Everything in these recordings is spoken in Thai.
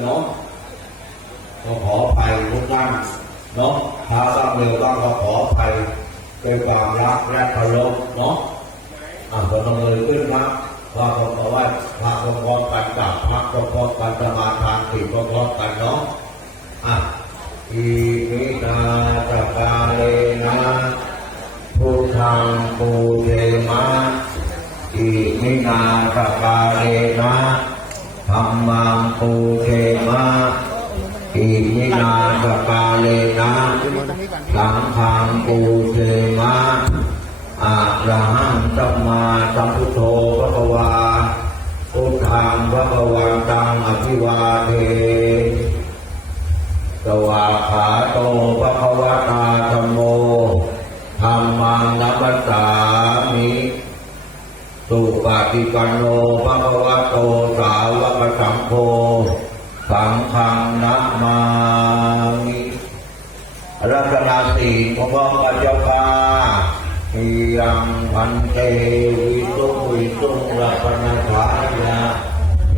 เนาะก็ขอภัยทุกท่านเนาะถ้าสร้างเร็วบ้างก็ขอภัยเป็นความรักและเคารพเนาะอะก็ต้องเลยขึ้นนะว่าก็ขอว่าพระก็พร้อมกันกับพระก็พร้อมกันสมาทานติก็พร้อมกันเนาะอะอีมินาตกาเลนะพุทธังปูเทมะอิมินาตกาเลนะ ธรรมังปูเทมะอิมินาสกาเลนะสังฆังปูเทมะอะระหังสัมมาสัมพุทโธพระวาพุทธังพระวันตังอภิวาเทสวาขาโตพระวตาธรรมโมธรรมังนัมสามิสุปฏิปันโนภะคะวะโตสา วกสังโฆสังฆังนะมามิรัตนาสีของพระพุทธเจ้าค่ะยังพันเตวิสุวิสุรัปนาภายา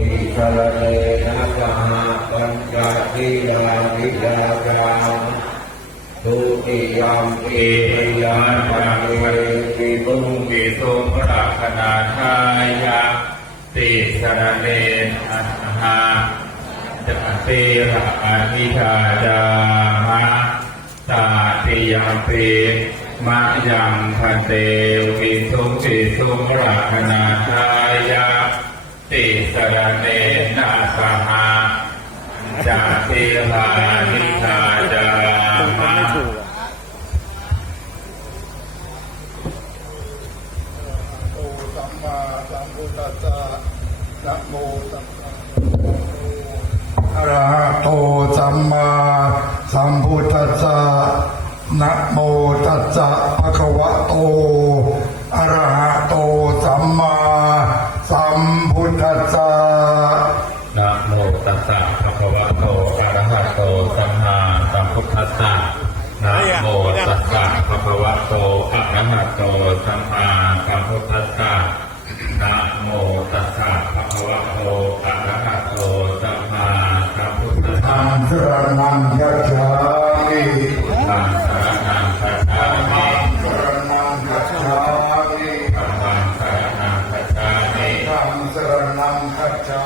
อิสระเลนะกหาปัญจทิยาวิยาจามทุติยามเอยานปันเววิตุงวิสุราคณาทายะติสระเลนอัต หาจะเตระอนิธาจามะตาติยัมปีมะยังพันเตวิสุงติสุงรักนาทายะติสรเนนาสหาจาเตระอนิธาจา ระหะโตสัมมาสัมพุทธัสสะนะโมตัสสะภะคะวะโตอะระหะโตสัมมาสัมพุทธัสสะนะโมตัสสะภะคะวะโตอะระหะโตสัมมาสัมพุทธัสสะนะโมตัสสะภะคะวะโตอะระหะโตสัมมาสัมพุทธัสสะนะโมตัสสะภะคะวะโตอะระหะโตสัมมาสัมพุทธัสสะ ทางสร นังยัจฉามิทางสารนังคัจฉามิสรนังยัจฉามินังสารนังคัจฉามิทางสรนังยัจฉา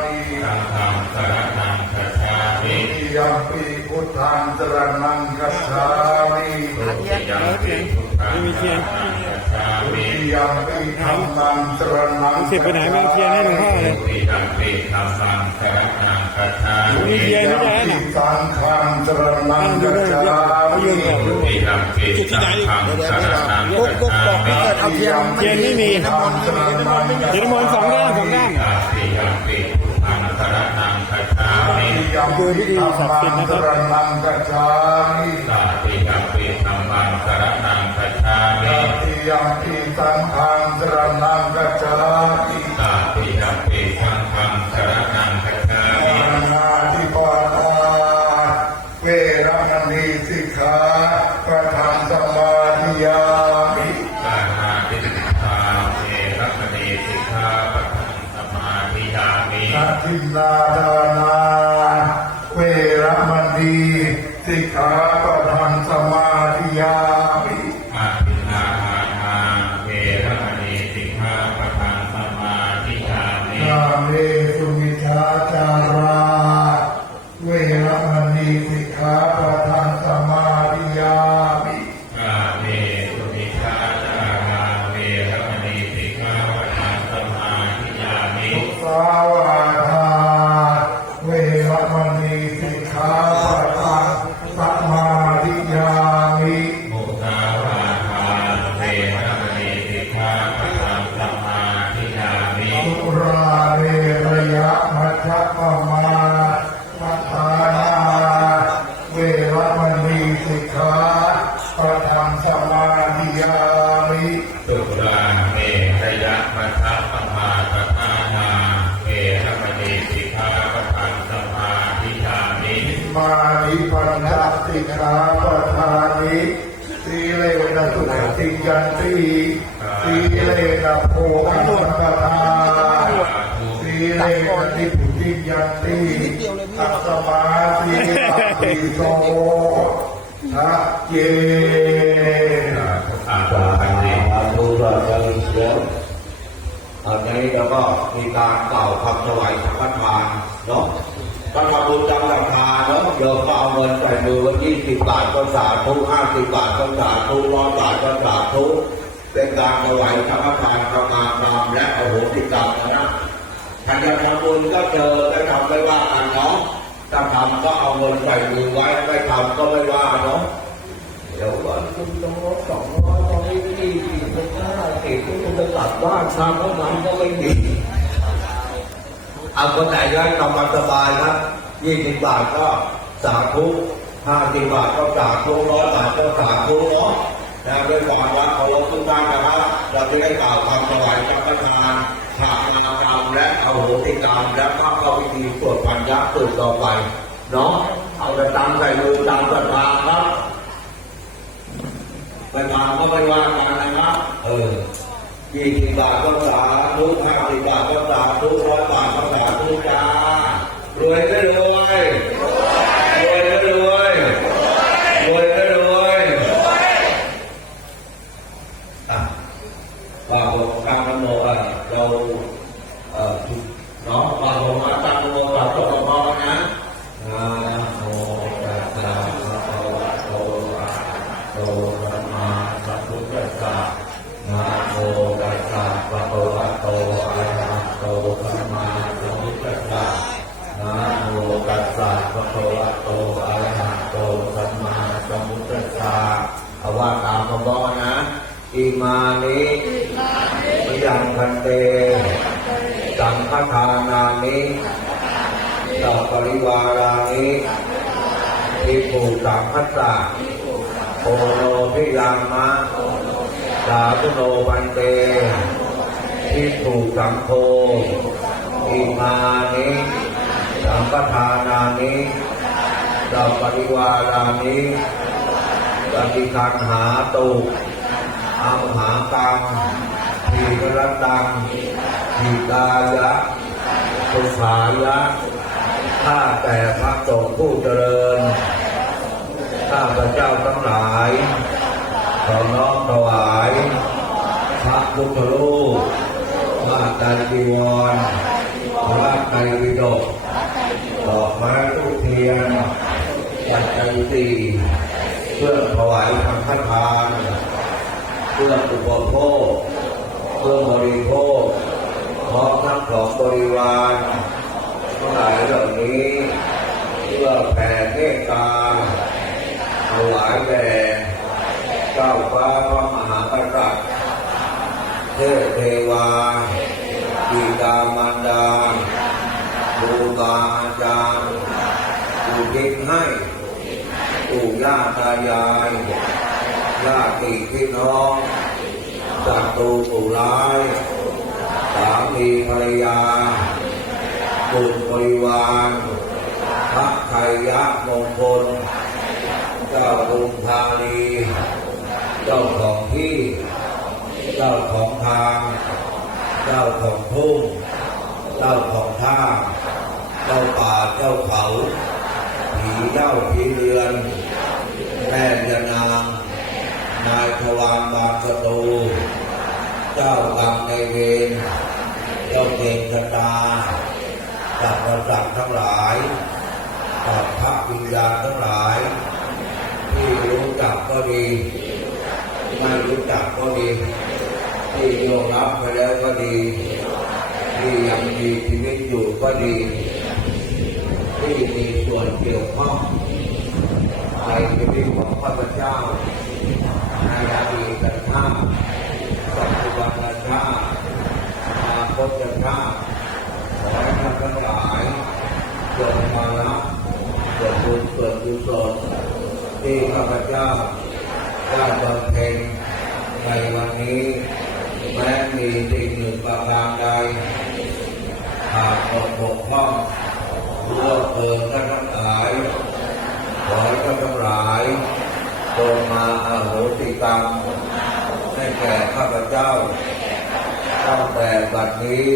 มิสังสารนังคัจฉามิยัมปิพุทธังสรนังยัจฉามิทุติยมปิพุทธังสารนังคัจฉามิยัมปิธรรมังสรนังสิบไปไหนไม่เทียนให้หลวงพ่อเลยปิดังปิธรรมังสรนัง มีเทียนไม่ได้อิน่ะสังฆังสรนังยัจฉามิปิดังปิสังฆังสรนังคัจฉามิเอาเทียนเทียนไม่มีธรรมังสรนังเทียนมนต์สองด้านสองด้านยังปิพุทธังสรนังคัจฉามิอิยัมปิธรรมังสรนังยัจฉามิตาปิยังปิธรรมังสรนังคัจฉามิอิยัมปิสังฆังสรนังยัจฉามิ รม โสทัจเจอ่าสาไปสิธุเราจะเสียอันนี้แล้วก็มีการกล่าวคำถวายสังฆทานเนาะถ้าทำบุญจำราคาเนาะโยมก็เอาเงินใส่มือว่ายี่สิบบาทก็สาธุห้าสิบบาทก็สาธุร้อยบาทก็สาธุเป็นการถวายสังฆทานประมาณนามและโอโหสิกรรมนะถ้านจะทำบุญก็เจอไม่ทำไม่ว่ากันเนาะ ถ้าทำก็เอาเงินใส่มือไว้ไม่ทำก็ไม่ว่าเนาะเดี๋ยววันคุณต้องรถสองร้อยตอนนี้ที่สี่สิบห้าสิบคุณจะกลับบ้านทำเท่านั้นก็ไม่ดีเอาคนไหนย้ายกำลังสบายครับยี่สิบบาทก็สาธุห้าสิบบาทก็สาธุร้อยบาทก็สาธุเนาะนะด้วยความรักเคารพทุกท่านนะครับเราจะได้กล่าวคำถวายสังฆทาน ถานากรรมและอโหสิกรรมและข้าเข้าพิธีสวดปัญญาตื่นต่อไป เนาะเอาแต่ตังค์ใส่มือตามศรัทธาครับไปมาก็ไม่ว่ากันนะครับเออยี่สิบบาทก็สาธุห้าสิบบาทก็สาธุร้อยบาทก็สาธุจ้ารวยก็รวย อิมานิยังพันเต สังฆทานานิสัพปริวารานิทิภูสังคัสสะโอโนพิยามะสาธุโนวันเตทิภูสังโฆอิมานิสังฆทานานิสัพปริวารานิปฏิคันหาตุ อัมหากังทีกรตังทิตายะสุขายะข้าแต่พระสงฆ์ผู้เจริญ ข้าพระเจ้าทั้งหลายขอน้อมถวาย พระพุทธรูปมาตรจีวรพระไตรปิฎกดอกไม้ทุกเทียนปัจจัยสี่เพื่อถวายทางฆทาน เพื่ออุปโภคเพื่อบริโภคพร้อมทั้งของบริวารทั้งหลายเหล่านี้เพื่อแผ่เมตตาถวายแด่เจ้าฟ้าพระมหากษัตริย์เทพเทวาบิดามารดาครูบาอาจารย์อุทิศให้ปู่ย่าตายาย ญาติพี่น้องศัตรูผู้ร้ายสามีภรรยาบุตรบริวารพระไทยะมงคล เจ้าบุญธานีเจ้าของที่ เจ้าของทาง เจ้าของทุ่ง เจ้าของท่า เจ้าป่าเจ้าเขาผีเจ้าผีเรือนแม่ยานา นายทวารบางศัตรูเจ้ากรรมในเวรเจ้าเกณฑ์ชะตาสัตว์ประสัตทั้งหลายสัตว์พระวิญญาณทั้งหลาย ที่รู้จักก็ดี ไม่รู้จักก็ดี ที่ยอมรับไปแล้วก็ดี ที่ยังมีชีวิตอยู่ก็ดี ที่มีส่วนเกี่ยวข้องในชีวิตของข้าพเจ้าในอดีตชา ปัจจุบันชาติอนาคตชาติขอให้ท่านทั้งหลายจงมารับส่วนบุญส่วนกุศลที่ข้าพเจ้าได้บำเพ็ญในวันนี้แม้มีสิ่งหนึ่งประการใดขาดบกพร่องล่วงเกินท่านทั้งหลายขอให้ท่านทั้งหลายจงมาอาโหสิกรรม แก่ข้าพเจ้าตั้งแต่บัดนี้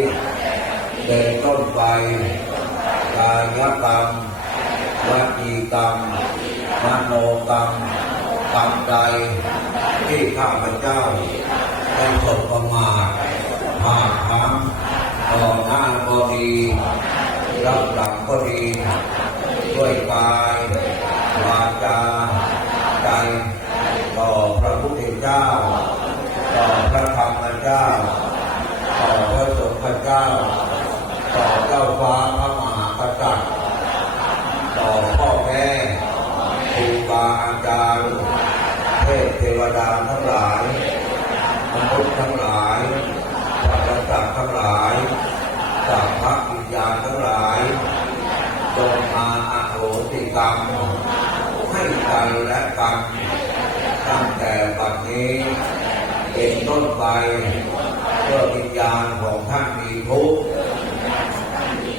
เป็นต้นไปตายกรรมวจีกรรมมโนกรรมกรรมใดที่ข้าพเจ้าได้สบประมาทพลาดพังต่อหน้าก็ดีรับหลังก็ดีด้วยกาย เจ้าต่อเจ้าฟ้าพระมหากษัตริย์ต่อพ่อแม่ครูบาอาจารย์เทพเทวดาทั้งหลายมนุษย์ทั้งหลายพระกษัตริย์ทั้งหลายสัพพะวิญญาณทั้งหลายจงมาอโหสิกรรมให้ใจและกันตั้งแต่บัดนี้เป็นต้นไปเพื่อวิญญาณของท่าน ทุกข์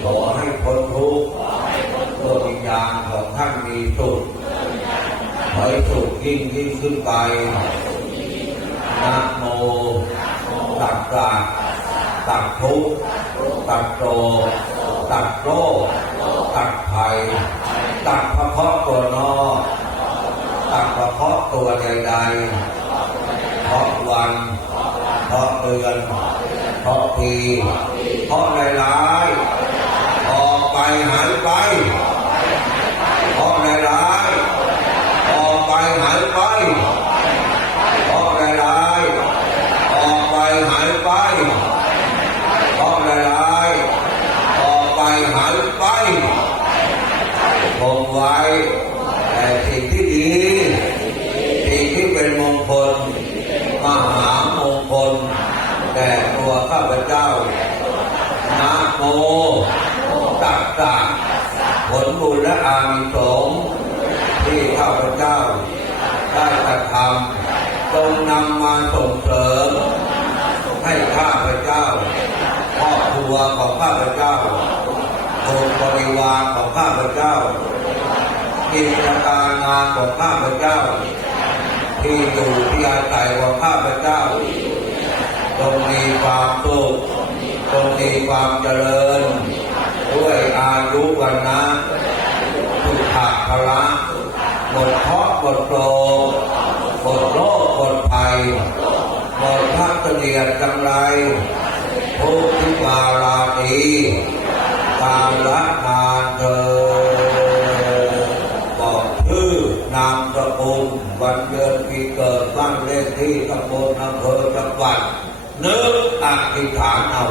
ขอให้พ้นทุกข์เพื่อวิญญาณของท่านมีสุขขอให้สุขยิ่งยิ่งขึ้นไปนะโมตัดกาตัดทุกตัดโรคตัดโรคตัดภัย ตัดพระเคาะตัวนอตัดพระเคาะตัวใดๆเพราะวันเพราะเดือนเพราะปี เพราะหลายๆออกไปหายไปเพราะหลายๆออกไปหายไปเพราะหลายๆออกไปหายไปเพราะหลายๆออกไปหายไปคงไว้แต่สิ่งที่ดีสิ่งที่เป็นมงคลมหามงคลแก่ตัวข้าพเจ้า โมตัสสะผลบุญและอานิสงส์ที่ข้าพเจ้า ได้กระทำจงนำมาส่งเสริม ให้ข้าพเจ้าครอบครัวของข้าพเจ้าค์บริวารของข้าพเจ้ากิจการงานของข้าพเจ้า ที่อยู่ที่อาศัยของข้าพเจ้าจงมีความสุข จงมีความเจริญ ด้วยอายุวันนะสุขะพละหมดเคราะห์หมดโศกหมดโรคหมดภัยหมดพักเสียดจังไรทุกทิวาราตีตามละนานเธอบอกชื่อนามสกุลวันเดือนปีเกิดบ้านเลขที่ตำบลอำเภอจังหวัดนึกอธิษฐานเอา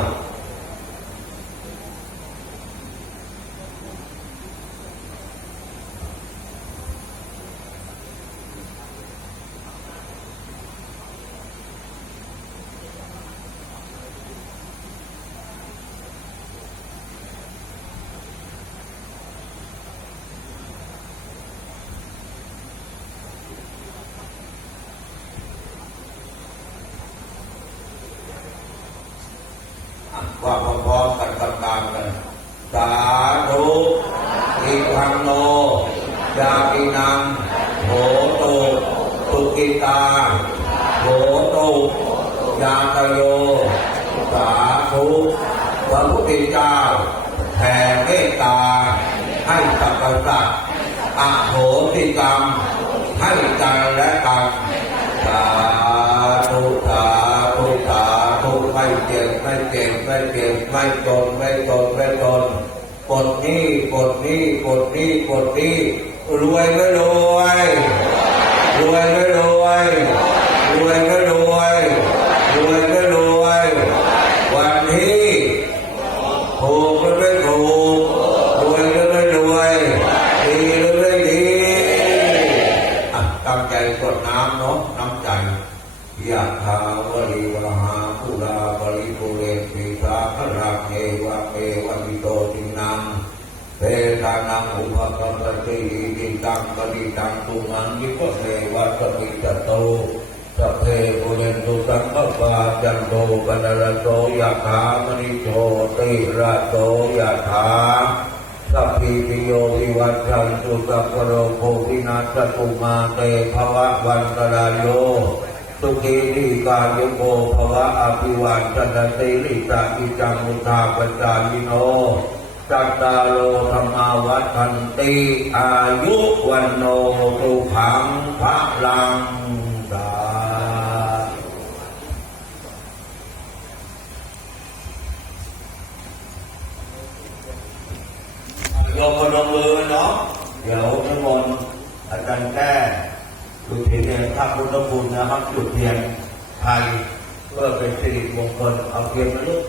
พร้อมๆกันตามๆกัน สาธุอิทังโน ยาปินัง โหตุสุกิตา โหตุ ยาตโยสาธุพระพุทธเจ้าแผ่เมตตา ให้สรรพสัตว์อโหสิกรรม ให้ใจและกันสาธุสาธุสาธุไม่เจ็บไม่เจ็บไม่เจ็บไม่จนไม่จนไม่จนปดนี้ปดนี้ปดนี้ปดนี้รวยไม่รวยรวยไม่รวยรวยไม่ เปตานังอุปกปติอิตังปริตังตุมังยิปเมวะสมิจโตสัพเพปุเรนตุสังกปาจันโทปนรโตยะถามณิโชติระโตยะถาสัพพิปิโยวิวัชชันตุสัพพโรโควินาศตุมาเตภวะวันตรายโยสุขีนิกายุโกภวะอภิวันชนติลิสาอิจังมุทาปจายิโน จัตตาโลธรรมาวัฏันติอายุวันโนตุขังพระลังสาโยมพนมมือเนาะเดี๋ยวนิมนต์อาจารย์แก้จุดเทียนพระพุทธคุณนะครับจุดเทียนไทยเพื่อเป็นสิริมงคลเอาเทียนมาลุก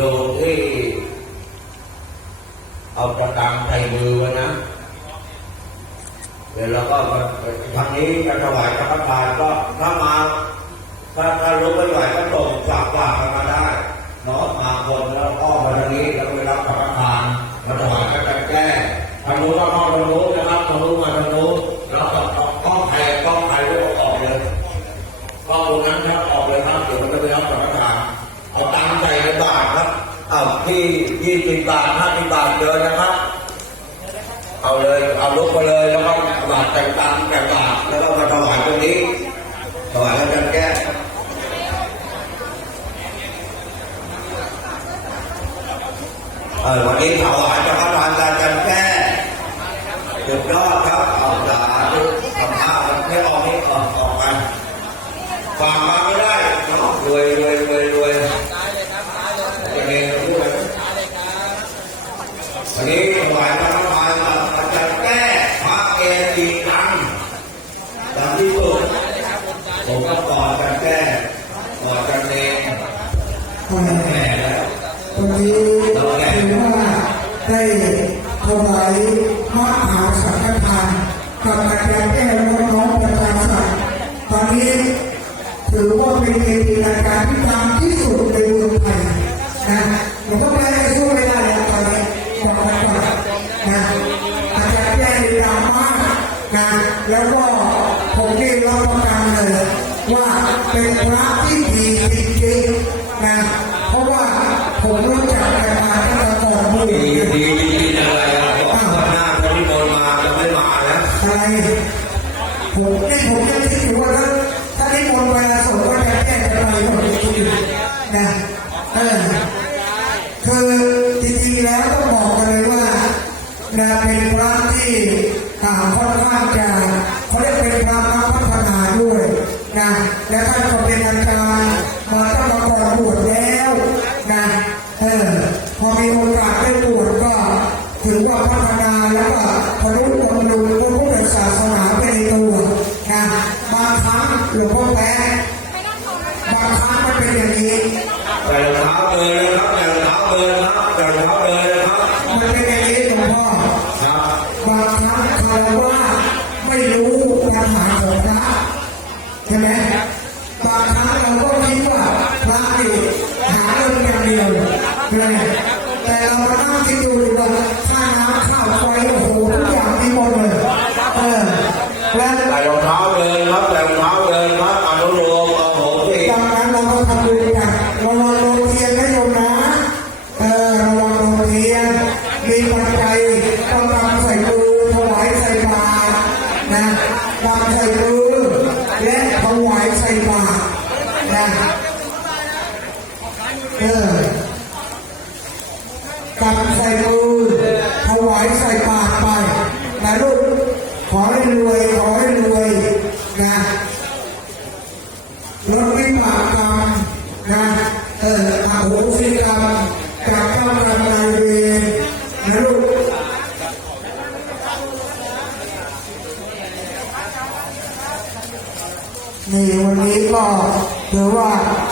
โยมที่ เอาประตังใส่มือไว้นะเดี๋ยวเราก็ทางนี้จะถวายพระประธานก็ถ้ามาถ้าถ้ารู้ไม่ไหวก็ส่งฝากฝากกันมาได้เนาะมาคนแล้วก็มาทางนี้แล้ว ที่ยี่สิบบาทห้าสิบบาทเดินนะครับ เอาเลยเอาลุกมาเลยแล้วก็บาดแต่งตามแต่งบาดแล้วก็มาถวายตรงนี้ถวายให้กันแก้วันนี้ถวายพระประธานการกันแก้สุดยอดครับเอาสาธุทำข้าวไม่ออกนี่ออกออกกันฝากมาไม่ได้เนาะรวยรวยรวย ว่าเป็นพระที่ดีจริงๆนะเพราะว่าผมรู้จักแกมาตั้งแต่ก่อนมือดีดีดีดีอะไรอะบอกว่าหน้าพระนิมนต์มาจะไม่มาแล้วอะไรผมนี่ผมยังคิดอยู่ และท่านก็เป็นอาจารย์มาตั้งแต่ก่อนบวชแล้วนะเออพอมีโอกาสได้บวชก็ถือว่าพัฒนาแล้วก็ทะลุบำรุงพระพุทธศาสนาไปในตัวนะบางครั้งหลวงพ่อแพ้บางครั้งมันเป็นอย่างนี้แต่รองเท้าเลยนะครับแต่รองเท้าเลยนะครับแต่รองเท้าเลยนะครับมันเป็นอย่าง เรามานั่งคิดดูดีว่าค่าน้ำค่าไฟโอ้โหทุกอย่างมีหมดเลยเออแล้วใส่รองเท้าเลย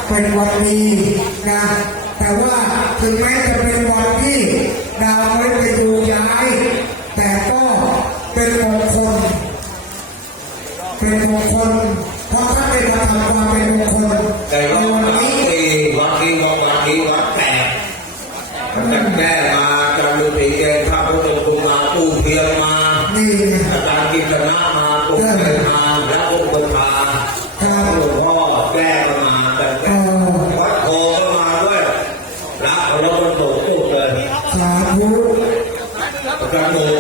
เป็นวันดีนะ แต่ว่าถึงแม้จะเป็นวันที่ดาวไม่ไปดูย้าย แต่ก็เป็นมงคล เป็นมงคล เพราะถ้าไม่ทำความเป็นมงคลแต่ในว่าวันวัดนี้ที่วัดที่วัดวัดที่วัดแตกแต่แก้มาจำดูตีเกณฑ์พระพุทธคุณมาตู้เทียมมานี่ไงอาจารย์กิตนะมาตุ้มเทมาและองค์ประธานหลวง อ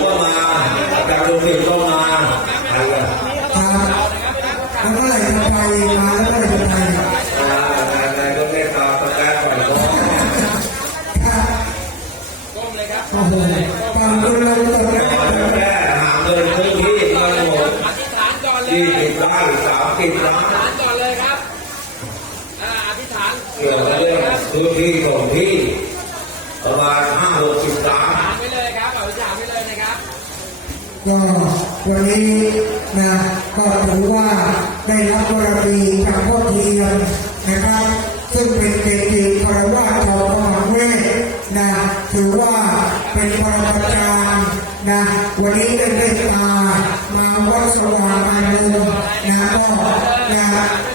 นี้นะก็ถือว่าได้รับบารมีจากพ่อเทียนนะครับ ซึ่งเป็นเกจิคารวะชาวพม่าเวทนะถือว่าเป็นปรมาจารย์นะวันนี้ได้ได้ตามาวัดสว่างอารมณ์นะก็นะ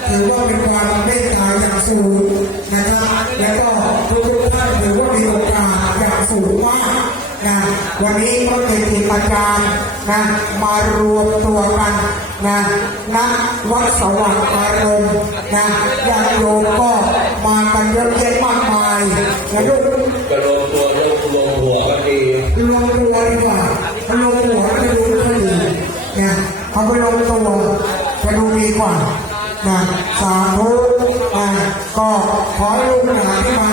ถือว่าเป็นความเมตตาอย่างสูงนะครับ แล้วก็ทุกท่านถือว่ามีโอกาสอย่างสูงมาก นะวันนี้ก็เป็นทีอาจารย์นะมารวมตัวกันนะณวัดสว่างอารมณ์นะญาติโยมก็มากันเยอะแยะมากมายนะลูกกระโดดตัวลงลงหัวกันดีรวมตัวดีกว่าเอาลงหัวจะดูคดีนะเอาไปลงตัวจะดูดีกว่านะสาธุนะก็ขอให้ลูกหลานที่มา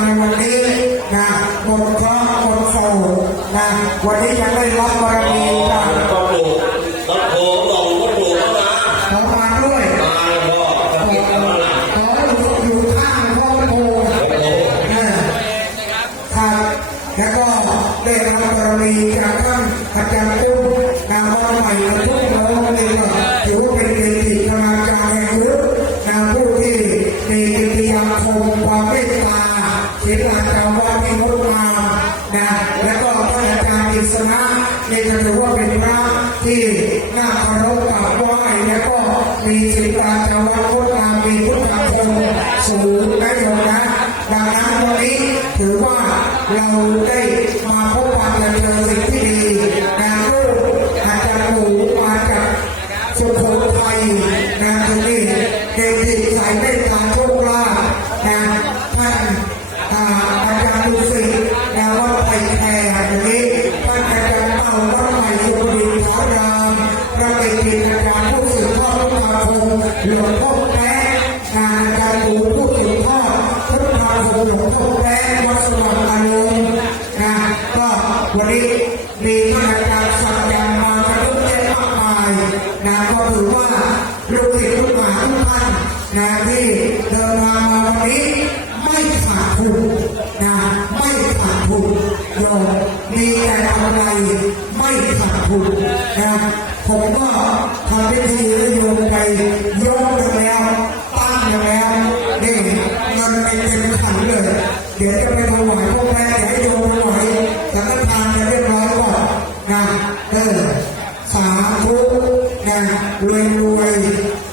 นะวันนี้ยังได้รับบารมีจากก็ปลูกก็โผล่ลงก็ปลูกเข้ามาหลวงมาด้วยมาแล้วก็ตะกิดแล้วหลังขออยู่ข้างพ่อโพนะครับแล้วก็ได้รับบารมีจากท่านอาจารย์ตุ้มนามว่าใหม่ทุกน้องเลยก็ถือว่าเป็นเกจิคณาจารแห่งยุคนาผู้ที่มีกิตยาคมความเมตตาศิลาจารย์ว่า ที่น่าเคารพกราบไหว้แล้วก็มีศิลาจารย์ว่าโคตรงามีพุทธคุณสูงได้ยมนะดังนั้นวันนี้ถือว่าเราได้มาพบปะกันเจอสิ่งที่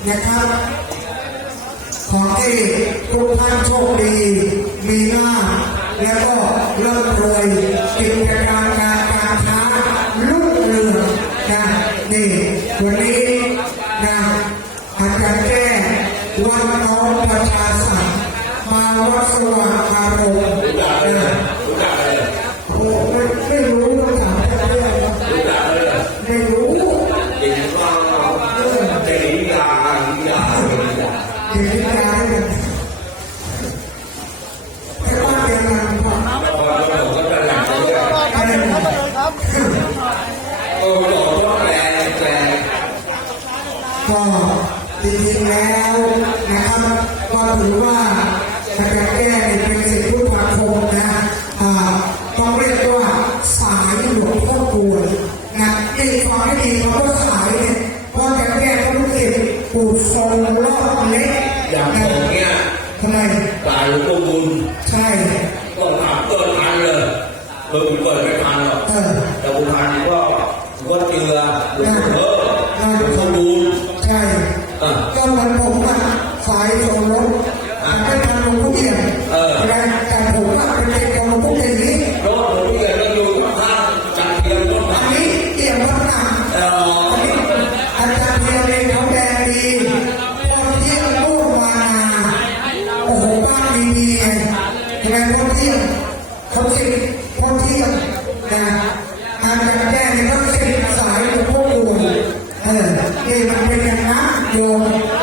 นะครับ ขอให้ทุกท่านโชคดี มีหน้า แล้วก็เริ่มรวย อนี่มัน